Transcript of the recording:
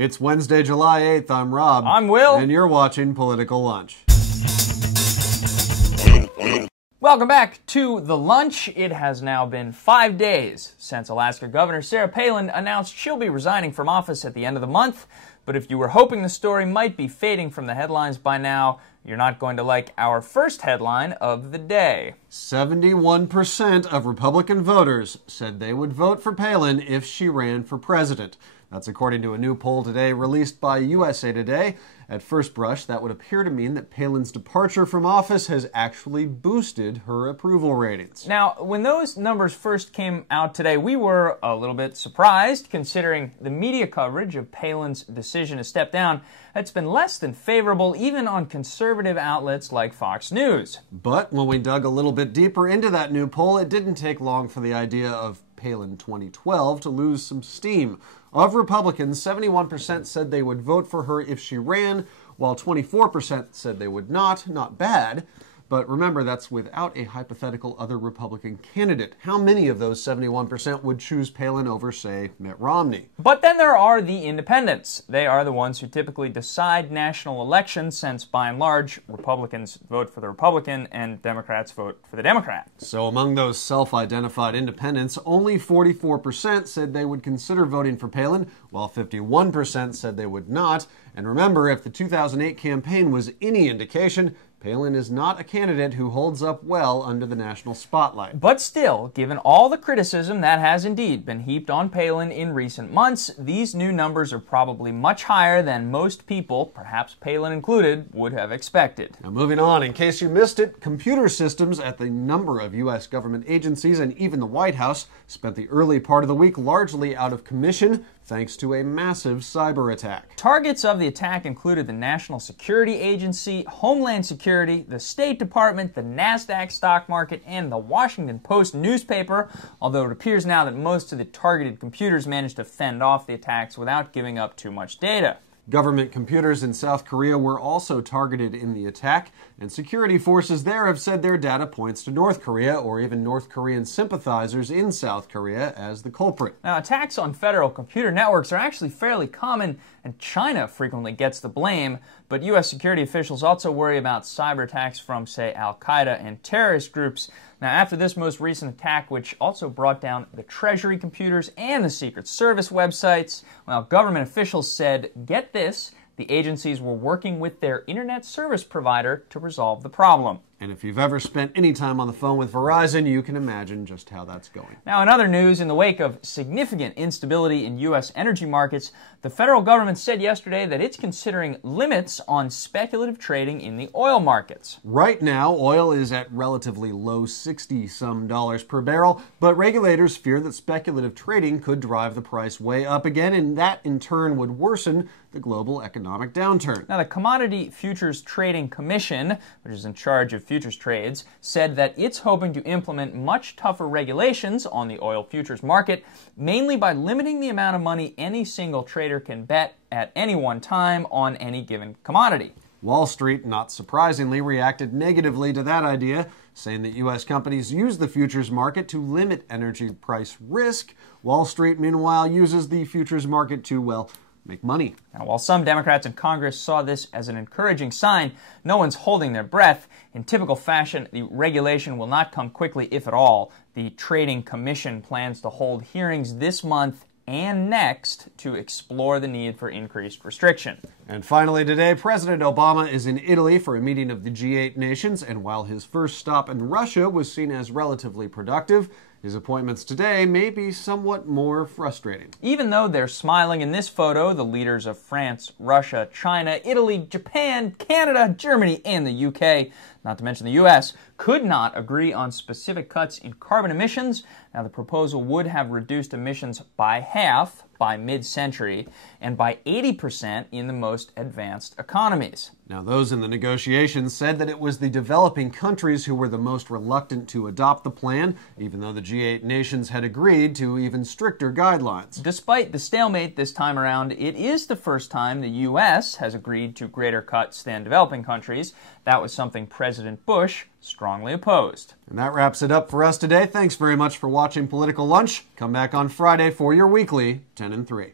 It's Wednesday, July 8th. I'm Rob. I'm Will. And you're watching Political Lunch. Welcome back to The Lunch. It has now been 5 days since Alaska Governor Sarah Palin announced she'll be resigning from office at the end of the month. But if you were hoping the story might be fading from the headlines by now, you're not going to like our first headline of the day. 71% of Republican voters said they would vote for Palin if she ran for president. That's according to a new poll today released by USA Today. At first brush, that would appear to mean that Palin's departure from office has actually boosted her approval ratings. Now, when those numbers first came out today, we were a little bit surprised, considering the media coverage of Palin's decision to step down has been less than favorable, even on conservative outlets like Fox News. But when we dug a little bit deeper into that new poll, it didn't take long for the idea of Palin 2012 to lose some steam. Of Republicans, 71% said they would vote for her if she ran, while 24% said they would not. Not bad. But remember, that's without a hypothetical other Republican candidate. How many of those 71% would choose Palin over, say, Mitt Romney? But then there are the independents. They are the ones who typically decide national elections, since by and large, Republicans vote for the Republican and Democrats vote for the Democrat. So among those self-identified independents, only 44% said they would consider voting for Palin, while 51% said they would not. And remember, if the 2008 campaign was any indication, Palin is not a candidate who holds up well under the national spotlight. But still, given all the criticism that has indeed been heaped on Palin in recent months, these new numbers are probably much higher than most people, perhaps Palin included, would have expected. Now moving on, in case you missed it, computer systems at the number of U.S. government agencies and even the White House spent the early part of the week largely out of commission, thanks to a massive cyber attack. Targets of the attack included the National Security Agency, Homeland Security, the State Department, the NASDAQ stock market, and the Washington Post newspaper, although it appears now that most of the targeted computers managed to fend off the attacks without giving up too much data. Government computers in South Korea were also targeted in the attack, and security forces there have said their data points to North Korea or even North Korean sympathizers in South Korea as the culprit. Now, attacks on federal computer networks are actually fairly common, and China frequently gets the blame, but U.S. security officials also worry about cyber attacks from, say, Al-Qaeda and terrorist groups. Now, after this most recent attack, which also brought down the Treasury computers and the Secret Service websites, well, government officials said, get this, the agencies were working with their internet service provider to resolve the problem. And if you've ever spent any time on the phone with Verizon, you can imagine just how that's going. Now, in other news, in the wake of significant instability in U.S. energy markets, the federal government said yesterday that it's considering limits on speculative trading in the oil markets. Right now, oil is at relatively low $60-some per barrel, but regulators fear that speculative trading could drive the price way up again, and that in turn would worsen the global economic downturn. Now, the Commodity Futures Trading Commission, which is in charge of futures trades, said that it's hoping to implement much tougher regulations on the oil futures market, mainly by limiting the amount of money any single trader can bet at any one time on any given commodity. Wall Street, not surprisingly, reacted negatively to that idea, saying that U.S. companies use the futures market to limit energy price risk. Wall Street, meanwhile, uses the futures market to, well, make money. Now, while some Democrats in Congress saw this as an encouraging sign, no one's holding their breath. In typical fashion, the regulation will not come quickly, if at all. The Trading Commission plans to hold hearings this month and next to explore the need for increased restriction. And finally today, President Obama is in Italy for a meeting of the G8 nations, and while his first stop in Russia was seen as relatively productive, his appointments today may be somewhat more frustrating. Even though they're smiling in this photo, the leaders of France, Russia, China, Italy, Japan, Canada, Germany, and the UK, not to mention the US, could not agree on specific cuts in carbon emissions. Now, the proposal would have reduced emissions by half by mid-century and by 80% in the most advanced economies. Now, those in the negotiations said that it was the developing countries who were the most reluctant to adopt the plan, even though the G8 nations had agreed to even stricter guidelines. Despite the stalemate this time around, it is the first time the U.S. has agreed to greater cuts than developing countries. That was something President Bush strongly opposed. And that wraps it up for us today. Thanks very much for watching Political Lunch. Come back on Friday for your weekly 10 and 3.